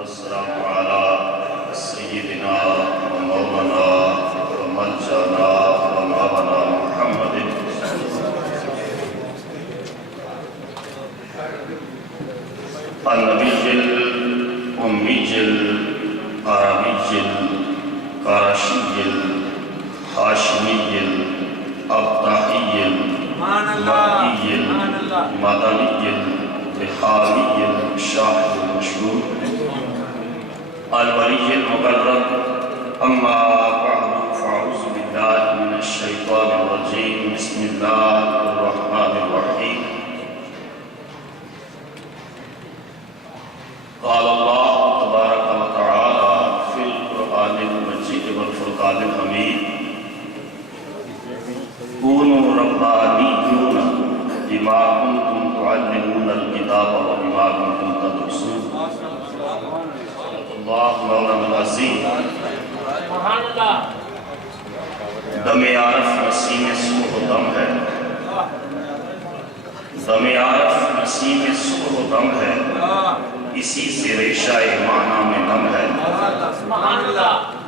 والسلام على سيدنا ومولانا وملجأنا ومولانا محمد النبي الأمي العربي القرشي الهاشمي الأبطحي المكي المدني البخاري الشاهد المشهور الولي المقرب. أما بعد فأعوذ بالله من الشيطان الرجيم. بسم الله الرحمن الرحيم. قال الله تبارك وتعالى في القرآن المجيد والفرقان الحميد: كونوا ربانيين بما كنتم تعلمون الكتاب وبما كنتم تدرسون. اللہ مولانا العظیم. دم عارف نسیم صبح و دم ہے، دم عارف نسیم صبح و دم ہے، اسی سے ریشہ معنی میں نم ہے.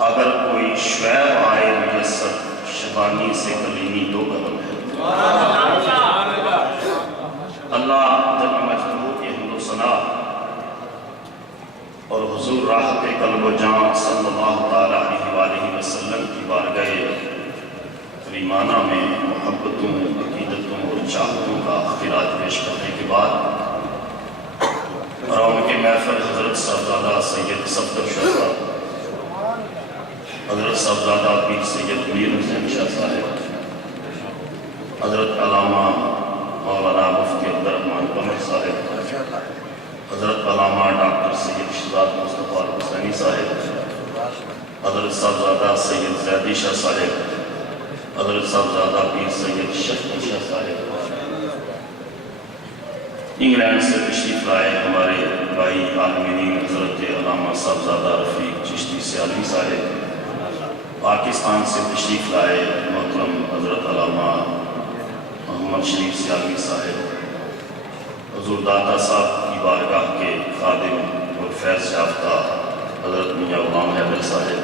اگر کوئی شعیب آئے میسر، شبانی سے کلیمی دو قدم ہے. اللہ جل مجدہ کی حمد و ثنا اور حضور راحت قلب و جان صلی اللہ تعالیٰ علیہ وآلہ وسلم کی بارگاہ کریمانہ میں محبتوں، عقیدتوں اور چاہتوں کا خراج پیش کرنے کے بعد اور ان کے محفل حضرت صاحبزادہ سید صفدر شاہ صاحب، حضرت صاحبزادہ پیر سید میر حسین شاہ صاحب، حضرت علامہ مولانا مفتی عبدالرحمن قمر صاحب، حضرت علامہ ڈاکٹر سید شہزاد مصطفیٰ حسینی صاحب، حضرت صاحبزادہ سید زیدی شاہ صاحب، حضرت صاحبزادہ پیر سید شفیع شاہ صاحب، انگلینڈ سے تشریف لائے ہمارے بھائی عالم دین حضرت علامہ صاحبزادہ رفیق چشتی سیالوی صاحب، پاکستان سے تشریف لائے محترم حضرت علامہ محمد شریف سیالوی صاحب، حضور داتا صاحب کی بارگاہ کے خادم اور فیض یافتہ حضرت میاں غلام حیدر صاحب،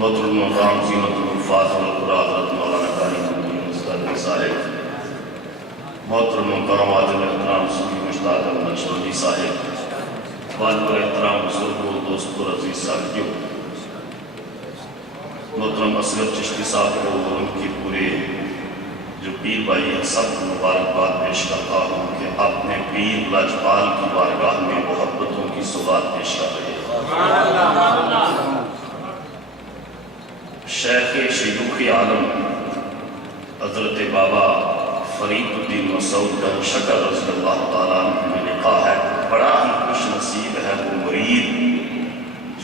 محترم مقام زینت الفاظ والقرآن حضرت مولانا قاری مدین مصطفی صاحب، محترم مکرم عادل احترام صوفی مشتاق احمد شروعی صاحب، والد احترام بزرگ و دوست و عزیز ساتھیوں، محترم اصغر چشتی صاحب کو اور ان کی پورے جو پیر بھائی ہیں سب مبارکباد پیش کرتا ہوں کہ اپنے پیر لاجپال کی بارگاہ میں محبتوں کی سوغات پیش کر رہے ہیں. شیخ شیوخ عالم حضرت بابا فرید الدین مسعود بن شکر رضی اللہ تعالیٰ عنہ نے لکھا ہے: بڑا ہی خوش نصیب ہے وہ مرید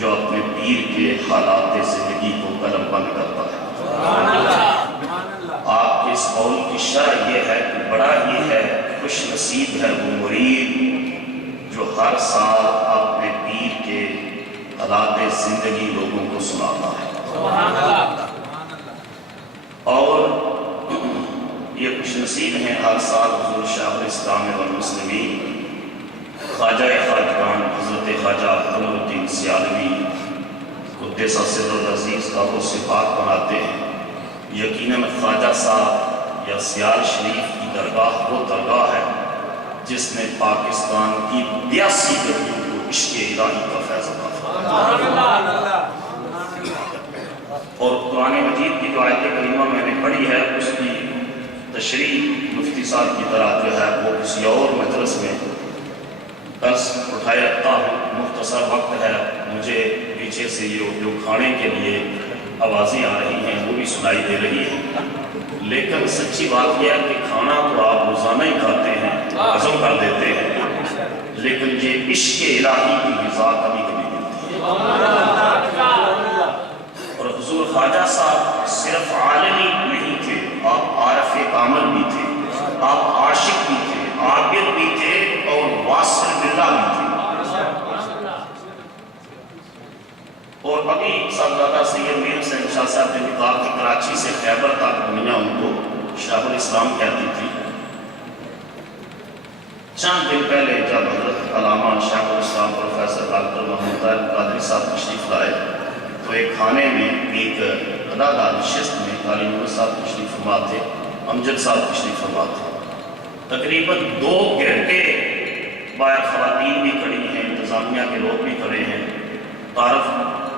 جو اپنے پیر کے حالات زندگی کو قلم بند کرتا ہے. آپ کے اس قول کی شرح یہ ہے کہ بڑا ہی ہے خوش نصیب ہے وہ مرید جو ہر سال اپنے پیر کے حالات زندگی لوگوں کو سناتا ہے. اور یہ خوش نصیب ہیں ہر سال حضور شیخ الاسلام والمسلمین خواجہ خواجگان حضرت خواجہ قمر الدین سیالوی قدس سر العزیز کا وہ صفات بناتے ہیں. یقیناً خواجہ صاحب یا سیال شریف کی درگاہ وہ درگاہ ہے جس نے پاکستان کی 82 گلیوں کو عشق الہی کا فیض عطا فرمایا. اور قرآن مجید کی جو آیت کریمہ میں نے پڑھی ہے اس کی تشریح مفتی صاحب کی طرح جو ہے وہ کسی اور مجلس میں درس اٹھائے رکھتا ہوں. مختصر وقت ہے، مجھے پیچھے سے یہ جو کھانے کے لیے آوازیں آ رہی ہیں وہ بھی سنائی دے رہی ہیں، لیکن سچی بات یہ ہے کہ کھانا تو آپ روزانہ ہی کھاتے ہیں، ہضم کر دیتے ہیں، لیکن یہ عشق الہی کی غذا کبھی کبھی ملتی ہے. اور حضور خواجہ صاحب صرف عالمی نہیں تھے، آپ عارف کامل بھی تھے، آپ عاشق بھی تھے، عابد بھی تھے اور واصل باللہ بھی تھے. اور ابھی صاحبزادہ سید میر حسین شاہ صاحب نے کہا کہ کراچی سے خیبر تک دنیا ان کو شیخ الاسلام کہتی تھی. چند دن پہلے جب حضرت علامہ شیخ الاسلام پروفیسر ایک علیحدہ نشست میں قاری نورس صاحب تشریف فرما تھے، امجد صاحب تشریف فرما تھے، تقریباً 2 گھنٹے باہر خواتین بھی کھڑی ہیں، انتظامیہ کے لوگ بھی کھڑے ہیں، تعارف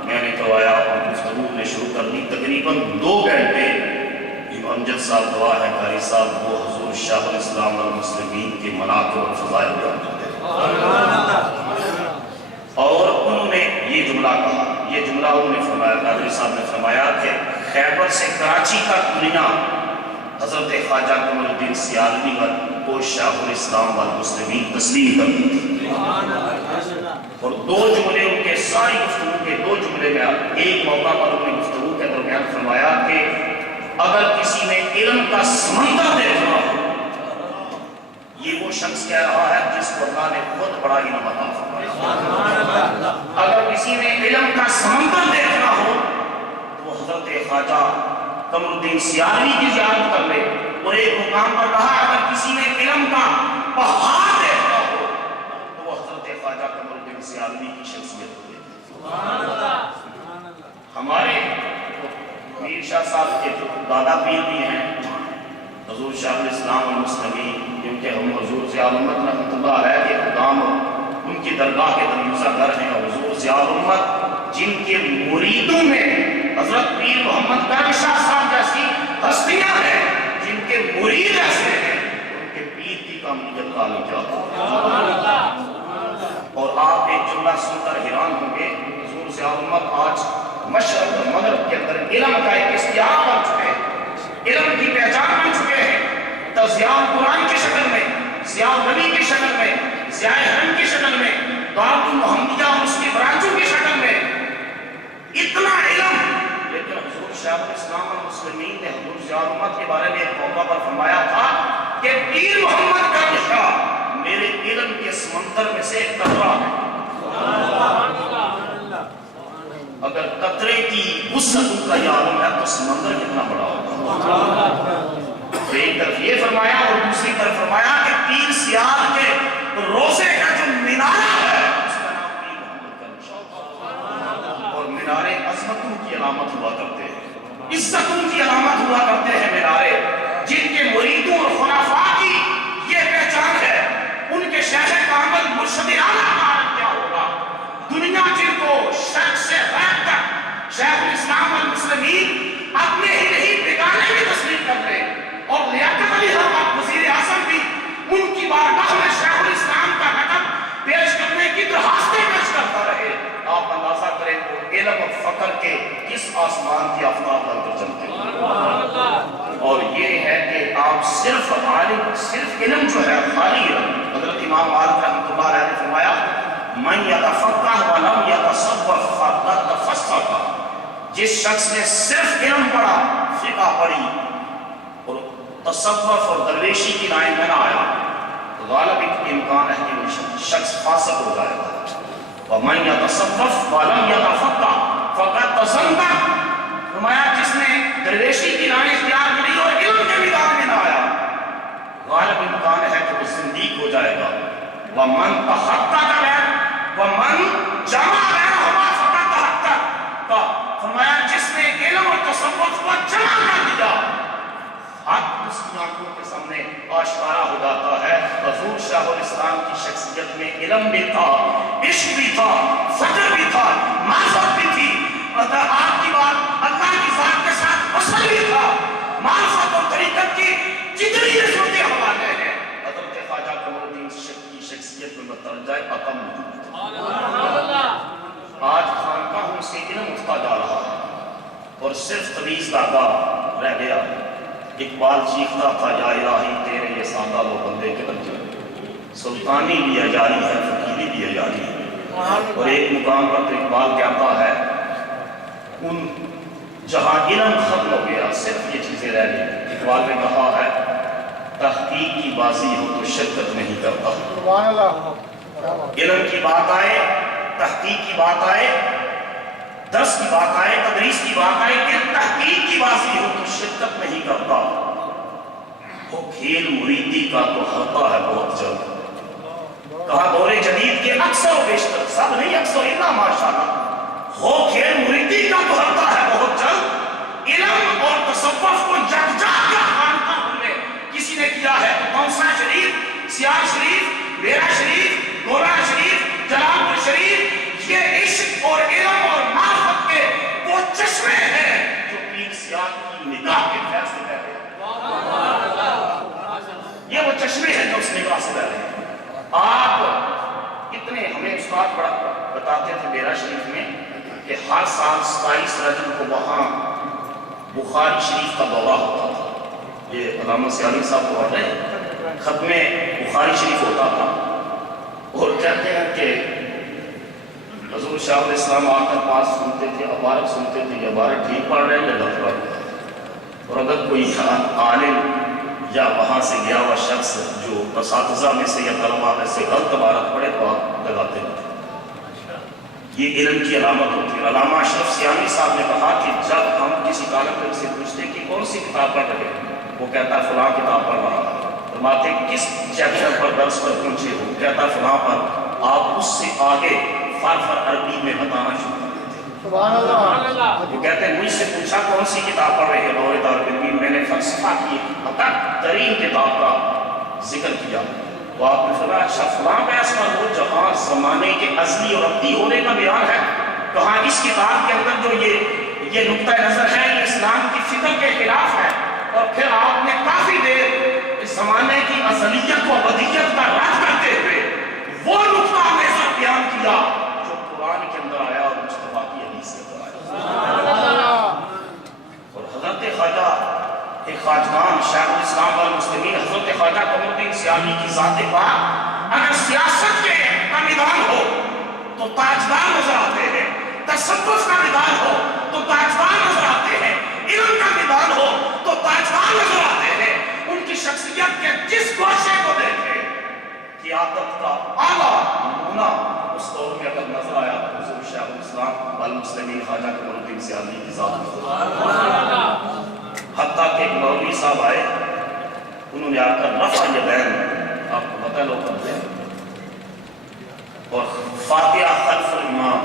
میں نے کروایا اور گفتگو نے شروع کر دی۔ تقریباً 2 گھنٹے امجد صاحب دعا ہے قاری صاحب وہ حضور شاہ الاسلام والمسلمین کے مناقب اور فضائل بیان کرتے ہیں، اور انہوں نے یہ جملہ کہا، یہ جملہ انہوں نے فرمایا، قادری صاحب نے فرمایا کہ خیبر سے کراچی تک دنیا حضرت خواجہ قمر الدین سیالوی کو شاہ الاسلام والمسلمین تسلیم کرتی تھی۔ اور 2 جملے ان کے ساری گفتگو کے 2 جملے میں ایک موقع پر انہوں نے گفتگو کے درمیان فرمایا کہ اگر کسی نے علم کا سمندر دیکھ رہا ہو، یہ وہ شخص کہہ رہا ہے جس کو اللہ نے بہت بڑا علم عطا فرمایا۔ اگر کسی نے علم کا سمندر دیکھ رہا ہو تو وہ حضرت خواجہ قمر الدین سیالوی کی زیارت کر لے، اور ایک مقام پر کہا اگر کسی نے علم کا پہاڑ دیکھ رہا ہو تو وہ حضرت خواجہ قمر الدین سیالوی کی شخصیت کو دیکھے۔ ہمارے میر شاہ صاحب کے دادا پیر بھی ہیں حضور شاہ الاسلام والمسلمین، کیونکہ ہم حضور ضیاء الامت رحمۃ اللہ علیہ کے قدام ان کی درگاہ کے دریوزہ گر ہیں، اور حضور ضیاء الامت جن کے مریدوں میں حضرت پیر محمد کرم شاہ صاحب جیسی ہستیاں ہیں، جن کے مرید ایسے ہیں، ان کے پیر کی کاملیت کا عالم کیا ہوگا۔ اور آپ ایک جملہ سن کر حیران ہوں گے، حضور ضیاء الامت آج مشرق اور مغرب کے اندر علم کا ایک اشتیاق بن چکے ہیں، علم کی پہچان بن چکے ہیں، تو ضیاء قرآن کی شکل میں، ضیاء نبی کی شکل میں، ضیاء حرم کی شکل میں، دعوت المحمدیہ اور اس کی برانچوں کی شکل میں اتنا علم۔ لیکن حضور شاہ الاسلام والمسلمین نے حضور ضیاء الامت کے بارے میں ایک موقع پر فرمایا تھا کہ پیر محمد کرم شاہ میرے علم کے سمندر میں سے ایک قطرہ ہے۔ اگر قطرے کی وسعت کا یہ عالم ہے تو سمندر کتنا بڑا ہوگا۔ ایک طرف یہ فرمایا اور دوسری طرف فرمایا کہ پیر سیال کے روزے کا جو مینارہ ہے اس کا نام پیر محمد کرم شاہ، اور مینارے عظمتوں کی علامت ہوا کرتے ہیں، عزتوں کی علامت ہوا کرتے ہیں مینارے، جن کے مریدوں اور خلفاء کی یہ پہچان ہے، ان کے شیخ کامل مرشد اعلیٰ کا عالم کیا ہوگا۔ دنیا جن کو شرق سے غرب تک شیخ الاسلام والمسلمین اپنے ہی نہیں بیگانے کی تسلیم کر لے، اور لیاقت علی حضرت وزیر اعظم بھی ان کی بارگاہ میں شیخ الاسلام کا لقب پیش کرنے کی درخواستیں پیش کرتا رہے، آپ اندازہ کریں وہ علم اور فقر کے کس آسمان کی آفتاب بن کر چلتے ہیں۔ اور یہ ہے کہ آپ صرف عالم، صرف علم جو ہے خالی علم، حضرت امام مالک رحمۃ اللہ علیہ نے فرمایا من یتفقہ ولم یتصوف فقد تفسق، جس شخص نے صرف علم پڑھا، فقہ پڑھی اور تصوف اور درویشی کی لائن میں نہ آیا، غالب امکان ہے کہ وہ شخص فاسق ہو جائے گا۔ ومن یتصوف ولم یتفقہ فقد تزندق، فرمایا جس نے درویشی کی لائن اختیار کری اور علم کے میدان میں نہ آیا، غالب امکان ہے کہ وہ زندیق ہو جائے گا۔ ومن تحقق ومن جمع بینہما فقد تحقق، فرمایا جس نے علم اور تصوف کو جمع کر دیا، حق اس کی آنکھوں کے سامنے آشکارا ہو جاتا ہے۔ حضور شاہ الاسلام کی شخصیت میں علم بھی تھا، عشق بھی تھا، فقر بھی تھا، معرفت بھی تھی، آپ کی بات اللہ کی ذات کے ساتھ اصل بھی تھا، معرفت اور طریقت کی جتنی رسوتیں حوالے ہیں حضرت خواجہ قمر الدین کی شخصیت میں مترجع عقم موجود تھا۔ آج خانقاہوں سے علم اٹھتا جا رہا ہے اور صرف طویز داغا رہ گیا۔ اقبال چیختا تھا یا الہی تیرے یہ سادہ لو بندے کے بن جائے، سلطانی بھی اجاری ہے، فقیری بھی اجاری ہے۔ اور ایک مقام پر تو اقبال کہتا ہے ان جہاں علم ختم ہو گیا صرف یہ چیزیں رہ گئی، اقبال نے کہا ہے تحقیق کی بازی ہو تو شرکت نہیں کرتا۔ علم کی بات آئے، تحقیق کی بات آئے، درس کی بات آئے، تدریس کی بات آئے، کہ تحقیق کی بازی ہو تو شرکت نہیں کرتا۔ وہ کھیل مریدی کا تو ہرتا ہے بہت جلد، کہا دور جدید کے اکثر و بیشتر، سب نہیں اکثر الا ماشاءاللہ، وہ کھیل مریدی کا تو ہرتا ہے بہت جلد۔ کیا ہے تو کونسا شریف؟ سیال شریف، میرا شریف، گولا شریف، جلال پور شریف، یہ عشق اور علم اور معرفت کے وہ چشمے ہیں جو پیر سیال کی نگاہ کے فیض سے بہ رہے ہیں۔ یہ وہ چشمے ہیں جو اس نگاہ سے بہ رہے ہیں۔ آپ اتنے ہمیں استاد بتاتے تھے میرا شریف میں کہ ہر سال 27 رجب کو وہاں بخاری شریف کا دورہ ہوتا تھا۔ یہ علامہ سیالی صاحب کو رہے ختم بخاری شریف ہوتا تھا اور کہتے ہیں کہ حضور شاہ علیہ السلام آ کر پاس سنتے تھے، عبارت سنتے تھے، یہ عبارت ٹھیک پڑھ رہے ہیں یا غلط پڑھ رہے ہیں، اور اگر کوئی عالم یا وہاں سے گیا ہوا شخص جو اساتذہ میں سے یا طلباء میں سے غلط عبارت پڑھے تو آپ لگاتے ہیں۔ یہ علم کی علامت ہوتی ہے۔ علامہ اشرف سیانی صاحب نے کہا کہ جب ہم کسی طالب علم سے پوچھتے کہ کون سی کتاب پڑھ رہے ہیں، وہ کہتا ہے فلاں کتاب پڑھ رہا ہے۔ فرماتے کس چیپٹر پر درس پر پہنچے ہو، کہتا ہے فلاں پر۔ آپ اس سے آگے فر عربی میں بتانا شروع کر دیتے ہیں۔ سبحان اللہ۔ وہ کہتے ہیں مجھ سے پوچھا کون سی کتاب پڑھ رہے ہیں دور طالب علم، میں نے فلسفہ کی ادق ترین کتاب کا ذکر کیا تو آپ نے فرمایا اچھا فلاں بحث پر ہو جہاں زمانے کے ازلی اور ابدی ہونے کا بیان ہے، کہاں اس کتاب کے اندر جو یہ نقطہ نظر ہے یہ اسلام کی فکر کے خلاف ہے، اور پھر آپ نے کافی دیر اس زمانے کی ازلیت و ابدیت کا رد کرتے ہوئے وہ نقطہ نظر بیان کیا جو قرآن کے اندر آیا اور مصطفیٰ کی حدیث کے اندر آیا۔ اور حضرت خواجہ ایک خواجگان شیخ الاسلام والمسلمین حضرت خواجہ قمر الدین سیالی کی ذات پاک اگر سیاست کے کا میدان ہو تو تاجدار نظر آتے ہیں، تصوف کا میدان ہو تو تاجدار نظر آتے ہیں، علم کا میدان ہو تو تاجدار نظر آتے ہیں۔ ان کی شخصیت کے جس گوشے کو دیکھیں قیادت کا اعلیٰ نمونہ اس دور میں اگر نظر آیا تو حضور شیخ الاسلام والمسلمین خواجہ قمر الدین سیالی کی ذات۔ حتیٰ کہ ایک مولوی صاحب آئے، انہوں نے آ کر رفع یدین آپ کو پتہ لوگ کرتے ہیں اور فاتحہ خلف الامام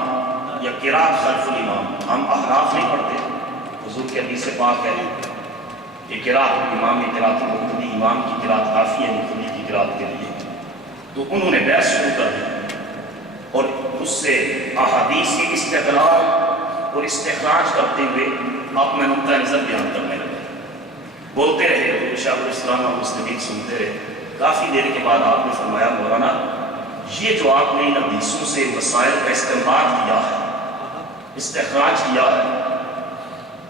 یا قرات خلف الامام، ہم احناف نہیں پڑھتے، حضور کے حدیث پاک ہے کہ قرات الامام کی قرات مقتدی، امام کی قرات کافی ہے مقتدی کی قرات کے لیے، تو انہوں نے بحث شروع کر دی اور اس سے احادیث کی استدلال اور استخراج کرتے ہوئے اپنا نقطہ نظر بیان کرنے لگے، بولتے رہے، حضور شیخ الاسلام اور مسلمین سنتے رہے۔ کافی دیر کے بعد آپ نے فرمایا مولانا یہ جو آپ نے ان حدیثوں سے مسائل کا استنباط کیا ہے، استخراج کیا ہے،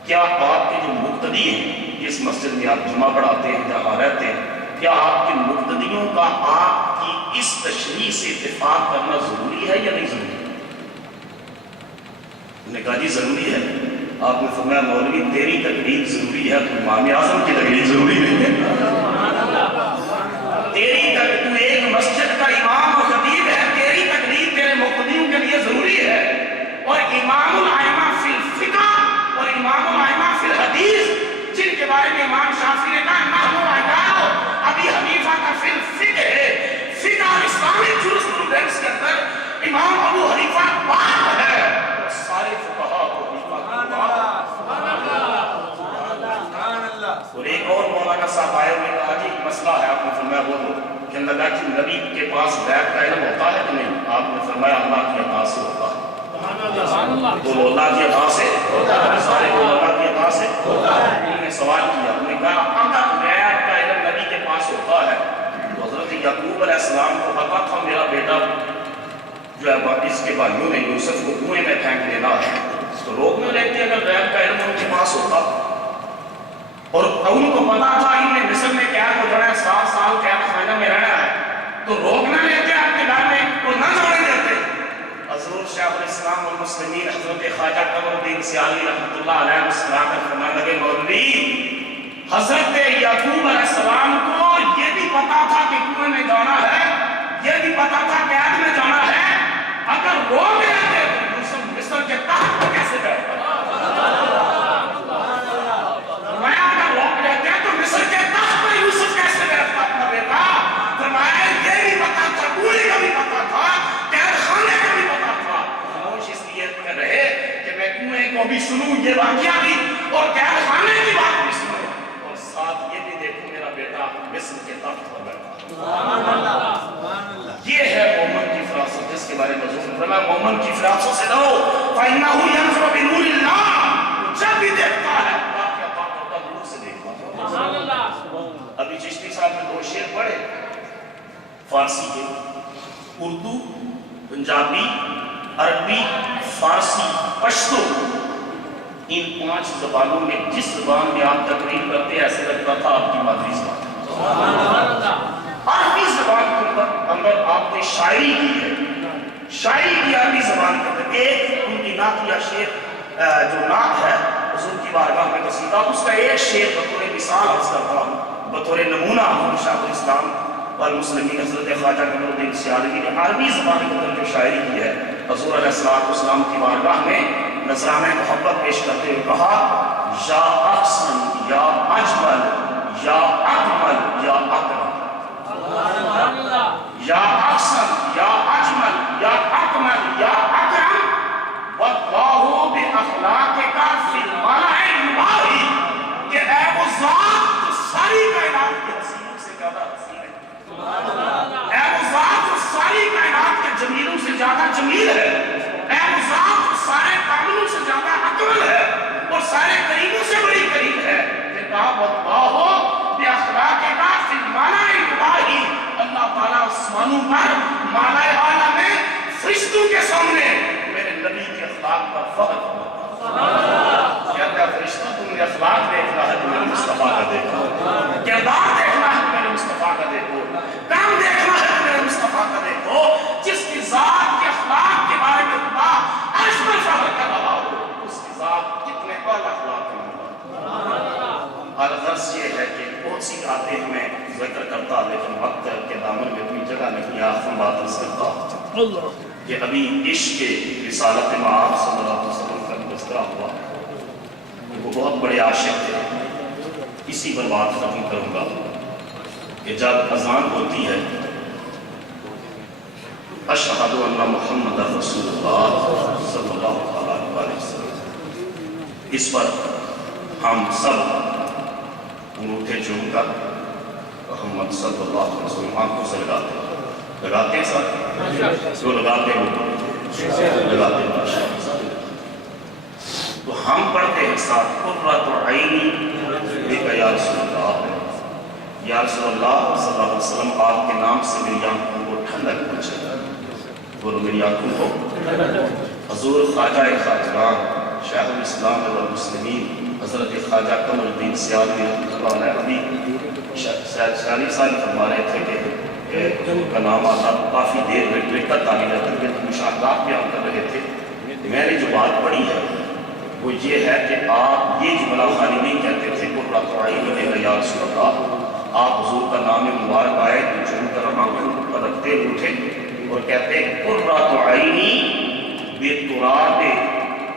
کیا آپ کے جو مقتدی ہیں جس مسجد میں آپ جمعہ پڑھاتے ہیں جہاں رہتے ہیں، کیا آپ کے مقتدیوں کا آپ کی اس تشریح سے اتفاق کرنا ضروری ہے یا نہیں ضروری؟ انہوں نے کہا جی ضروری ہے۔ آپ نے فرمایا مولوی تیری تقریر ضروری ہے تو امام اعظم کی تقریر ضروری نہیں ہے۔ تیری تقریر، تو ایک مسجد کا امام و خطیب ہے، تیری تقریر تیرے مقتدیوں کے لیے ضروری ہے، اور امام الائمہ فی الفقہ اور امام الائمہ فی الحدیث جن کے بارے میں امام شافعی نے کہا نحن العیال ابی حنیفہ کا فی الفقہ ہے، فقہ اور اسلامی جورسپروڈنس کے اندر امام ابو حنیفہ باب ہے اور سارے فقہاء کو اور ایک اور مولانا صاحب آئے ہوئے کہا جی مسئلہ ہے، آپ نے فرمایا بولو، کہنے لگا کہ نبی کے پاس غیب کا علم ہوتا ہے کہ نہیں؟ آپ نے فرمایا اللہ کی عطا سے ہوتا ہے۔ تو اللہ کی عطا سے ہوتا ہے، سارے کو اللہ کی عطا سے ہوتا ہے۔ انہوں نے سوال کیا، انہوں نے کہا اگر غیب کا علم نبی کے پاس ہوتا ہے تو حضرت یعقوب علیہ السلام کو پتا تھا میرا بیٹا جو ہے اس کے بھائیوں نے یوسف کو کنویں میں پھینک دینا ہے، تو روک نہ لیتے اگر غیب کا علم ان کے پاس ہوتا، اور ان کو پتا تھا ان نے مصر میں قید ہو جانا ہے، 7 سال قید خانہ میں رہنا ہے، تو روک نہ لیتے اپنے گھر میں اور نہ جوڑے دیتے۔ حضور شیخ الاسلام والمسلمین حضرت خواجہ قمر الدین سیالی رحمۃ اللہ علیہ مسکرا کر فرمانے لگے مولوی حضرت یعقوب علیہ السلام کو یہ بھی پتا تھا کہ کنویں میں جانا ہے، یہ بھی پتا تھا قید میں جانا ہے، اگر روک لیتے تو یوسف مصر کے تحت کیسے بیٹھتا؟ بھی سنوں یہ واقعہ بھی اور قید خانے کی بات بھی سنوں اور ساتھ یہ بھی دیکھوں میرا بیٹا مصر کے مظلوم فرمایا مومن کی فراسوں سے ڈرو فَإِنَّهُ يَنْظُرُ بِنُورِ اللَّهِ جب بھی دیکھتا ہے اللہ کے عطا کرتا نور سے دیکھتا ہے. ابھی چشتی صاحب نے 2 شعر پڑھے فارسی کے, اردو, پنجابی, عربی, فارسی, پشتو, ان 5 زبانوں میں جس زبان میں آپ تقریر کرتے ایسے لگتا تھا آپ کی مادری زبان. عربی زبان کے اندر آپ نے شاعری کی ہے, شاعری کی عربی زبان کے اندر. ایک ان کی نعتیہ شعر جو نعت ہے حضور کی بارگاہ میں قصیدہ, اس کا ایک شعر بطور مثال عرض کرتا ہوں, بطور نمونہ شیخ الاسلام والمسلمین حضرت خواجہ قمر الدین سیالوی نے عربی زبان کے اندر جو شاعری کی ہے حضور علیہ السلام کی بارگاہ میں نذرانہ محبت پیش کرتے ہوئے کہا یا احسن یا اجمل یا اکمل یا اکرم, یا احسن یا اجمل یا اکمل یا اکرم واللہ باخلاقک فی الملأ المباہی, کہ اے وہ ذات جو ساری کائنات کی حسینوں سے زیادہ حسین ہے, اے وہ ذات جو ساری کائنات کے جمیلوں سے زیادہ جمیل ہے, اے وہ ذات جو سارے کاملوں سے زیادہ اکمل ہے اور سارے قریبوں سے بڑی قریب ہے, کہ کہا واللہ باخلاقک فی الملأ المباہی, اللہ تعالیٰ آسمانوں پر مالا اعلیٰ میں فرشتوں کے سامنے میرے نبی کے اخلاق پر فخر کرتا. کہتا ہے فرشتوں تم نے اخلاق دیکھنا ہے تو میرے مصطفیٰ کا دیکھو, کردار دیکھنا ہے تو میرے مصطفیٰ کا دیکھو, کام دیکھنا ہے تو میرے مصطفیٰ کا دیکھو. جس کی ذات کے اخلاق کے بارے میں خدا عرش پر فخر کر رہا ہو اس کی ذات کتنے اعلیٰ اخلاق کا ہوگا. الغرض یہ ہے کہ بہت سی باتیں ہمیں ذکر کرتا لیکن وقت کے دامن میں کوئی جگہ نہیں, آخر بات عرض کرتا کہ ابھی عشق کے رسالت مآب صلی اللہ علیہ وسلم کا تذکرہ ہوا, وہ بہت بڑے عاشق تھے. اسی پر بات ختم کروں گا کہ جب اذان ہوتی ہے اشہد ان محمد رسول اللہ صلی اللہ علیہ وسلم, اس پر ہم سب انگوٹھے چوم کر محمد صلی اللہ علیہ وسلم آنکھوں سے لگاتے ہیں سر جو لگاتے ہیں لگاتے ہیں. تو ہم پڑھتے ہیں ساتھ قرۃ عینی بک یا رسول اللہ, یا رسول اللہ صلی اللہ علیہ وسلم آپ کے نام سے میری آنکھوں کو ٹھنڈک پہنچے, بولو میری آنکھوں کو. حضور خواجہ خواجگان شیخ الاسلام والمسلمین حضرت خواجہ قمر الدین سیالوی رحمۃ اللہ علیہ ابھی سیالوی صاحب فرما رہے تھے کہ حضور کا نام آتا کافی دیر میں لکھت آنے لگتی ہے, مشاہدات بیان کر رہے تھے. میں نے جو بات پڑھی ہے وہ یہ ہے کہ آپ یہ جملہ خالی نہیں کہتے تھے قرۃ عینی بک یا رسول اللہ, آپ حضور کا نام مبارک آئے تو چن کر آنکھوں پر رکھتے اٹھے اور کہتے قرۃ عینی بتراب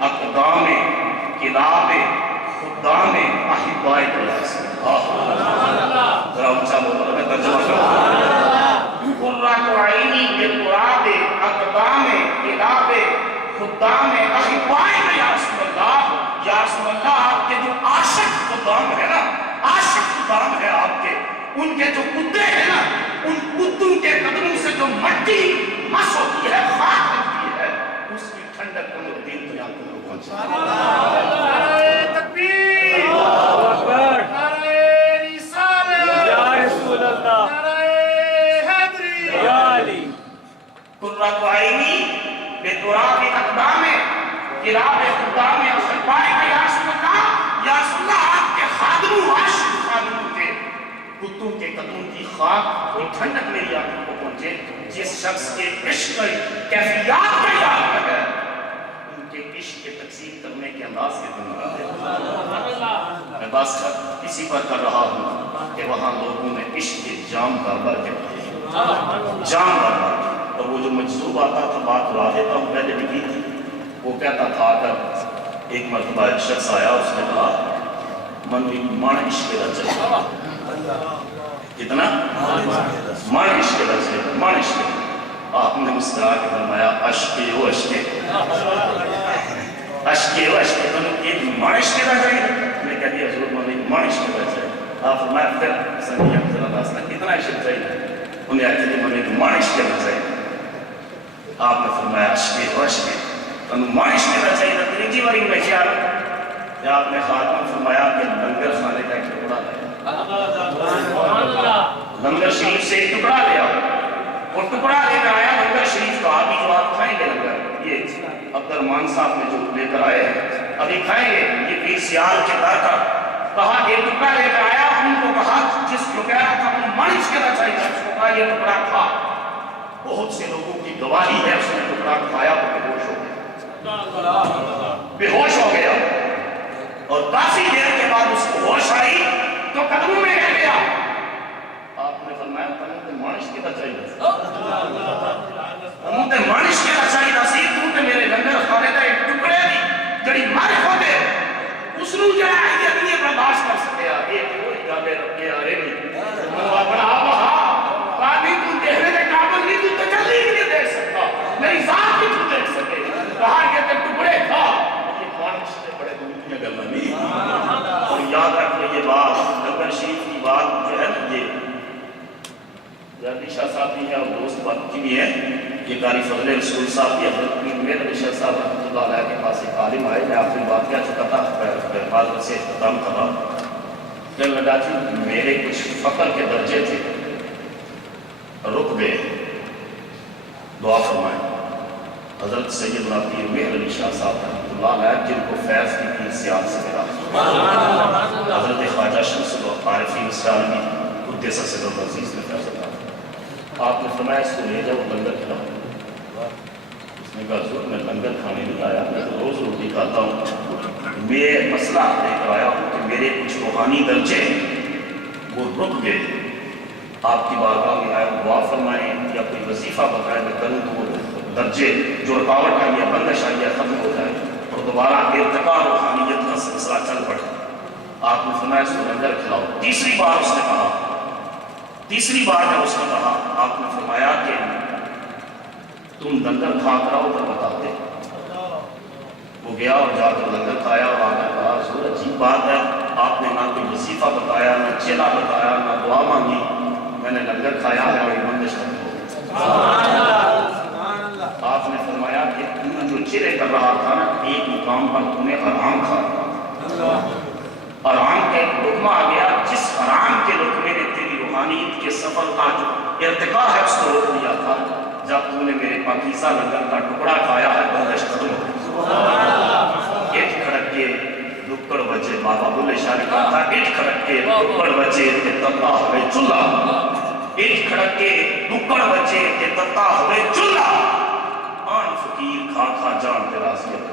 اقدام کلاب خدام احبائے اللہ. ذرا اونچا بولو, میں ترجمہ کروں. قرۃ عینی بتراب اقدام کلاب خدام احبائے یا رسول اللہ, یا رسول اللہ آپ کے جو عاشق خدام ہے نا, عاشق خدام ہے آپ کے, ان کے جو کتے ہیں نا, ان کتوں کے قدموں سے جو مٹی مس ہوتی ہے, خاک لگتی ہے, اس کی ٹھنڈک قمر الدین کی آنکھوں کو پہنچتی ہے. تکبیر, اللہ اکبر, نعرہ رسالت یا رسول اللہ, نعرہ حیدری یا علی. قرۃ عینی بتراب اقدام کلاب خدام احبائے یا رسول اللہ, یا رسول اللہ آپ کے خادموں عاشق خادموں کے کتوں کے قدموں کی خاک اور ٹھنڈک میری آنکھوں کو پہنچے. جس شخص کے عشق کیفیات کا یاد ہے ان کے عشق کے تقسیم کرنے کے انداز کے بناتے. میں بس اسی پر کر رہا ہوں کہ وہاں لوگوں نے عشق کے جام بھر کے جام بھر, اور وہ جو مجذوب آتا تھا بات اڑا دیتا ہوں, پہلے بھی کی تھی, وہ کہتا تھا اگر ایک مرتبہ ایک شخص آیا اس نے کہا من مان عشق کا چلتا کتنا مان عشق کا چلتا مان عشق. آپ نے مسکرا کے فرمایا اشکے و اشکے اشکے و اشکے تو ایک مان عشق کا چاہیے. میں کہہ دیا حضور من مان عشق کا چاہیے. آپ فرمایا پھر سنگیا کتنا عشق چاہیے, انہیں آئے تھے من مان عشق کا چاہیے. آپ نے فرمایا اشبے و اشبے تنو مانش کہنا چاہیے تیجی واری میں خیال کہ آپ نے خاتم فرمایا کہ لنگر خانے کا ایک ٹکڑا لیا، لنگر شریف سے ایک ٹکڑا لیا، وہ ٹکڑا لے کر آیا لنگر شریف کا، ابھی جو آپ کھائیں گے لنگر، یہ عبد الرحمان صاحب نے جو لے کر آئے ہیں ابھی کھائیں گے، یہ پیر سیال کے در کا کہا ایک ٹکڑا لے کر آیا، ان کو کہا جس کو کہہ رہا تھا وہ مانش کہنا چاہیے، اس کو کہا یہ ٹکڑا کھا، بہت سے لوگوں کی گواہی ہے اس نے ٹکڑا کھایا تو بے ہوش ہو گیا، بے ہوش ہو گیا، اور کافی دیر کے بعد اس کو ہوش آئی تو قدموں میں رہ گیا، آپ نے فرمایا تنوں تے مانش کہنا چاہیے، تنوں تے مانش کہنا چاہیے سی، تو تے میرے لنگر خانے کا ایک ٹکڑے دی جڑی مارک ہو دے اس نو جڑا ہے یہ نہیں برداشت کر سکیا، ایک کوئی گالے رکھے آرے نہیں، وہ اپنا آپ کہا نہیں تو دیکھنے کے قابل نہیں، تو تجلی بھی نہیں دیکھ سکتا، میری ذات بھی تو دیکھ سکے، کہا کہ تے ٹکڑے کھا، یہ مانش تے بڑے دنیا گلنا نہیں، اور یاد رکھ لئے یہ بات لنگر شریف کی بات جو ہے نا یہ علی شاہ صاحب بھی ہے اور دوست بات کی بھی ہے، یہ قاری فضل رسول صاحب بھی حضرت میر علی شاہ صاحب رحمۃ اللہ علیہ کے پاس ایک عالم آئے، میں آخری بات کیا چکا تھا بہرحال سے اختتام کرا، جب لگا کہ میرے کچھ فقر کے درجے تھے رک گئے، دعا فرمائیں، حضرت سیدنا پیر میر علی شاہ صاحب رحمۃ اللہ علیہ جن کو فیض کی پیر سیال سے ملا، حضرت خواجہ شمس العارفین سالمی قدس سر العزیز نے فیض کیا، آپ نے فرمایا اس کو لے جاؤ لنگر کھلاؤ، اس نے کہا حضور میں لنگر کھانے نہیں آیا، میں تو روز روٹی کھاتا ہوں، میں مسئلہ لے کر آیا ہوں کہ میرے کچھ روحانی درجے وہ رک گئے، آپ کی بارگاہ میں آئے دعا فرمائیں یا کوئی وظیفہ بتائیں میں کروں تو وہ درجے جو رکاوٹ آئی ہے بندش آئی ہے ختم ہو جائے اور دوبارہ ارتقاء روحانیت کا سلسلہ چل پڑے، آپ نے فرمایا اس کو لنگر کھلاؤ، تیسری بار اس نے کہا، تیسری بار جب اس نے کہا آپ نے فرمایا کہ تم لنگر کھا کر آؤ تو بتاتے، وہ گیا اور جا کر لنگر کھایا اور آ کر کہا حضور عجیب بات ہے، آپ نے نہ کوئی وظیفہ بتایا نہ چلا بتایا نہ دعا مانگی، میں نے لنگر کھایا ہے اور یہ بندش ختم ہو گئی، آپ نے فرمایا کہ تم جو چرے کر رہا تھا نا ایک مقام پر تمہیں حرام کھا، حرام کا ایک لقمہ آ گیا، جس حرام کے لقمے نے تیری روحانیت کے سفر کا جو ارتقاء ہے اس کو روک دیا تھا، جب تم نے میرے پاکیزہ لنگر کا ٹکڑا کھایا ہے بندش ختم ہو گئی، اٹھ کھڑک کے دکڑ بچے، بابا بلے شاہ نے کہا تھا اٹھ کھڑک کے دکڑ بچے کہ تتا ہوئے چلا، اٹھ کھڑک کے دکڑ بچے کہ تتا ہوئے چلا، آن فقیر کھا کھا جان تیرا سیت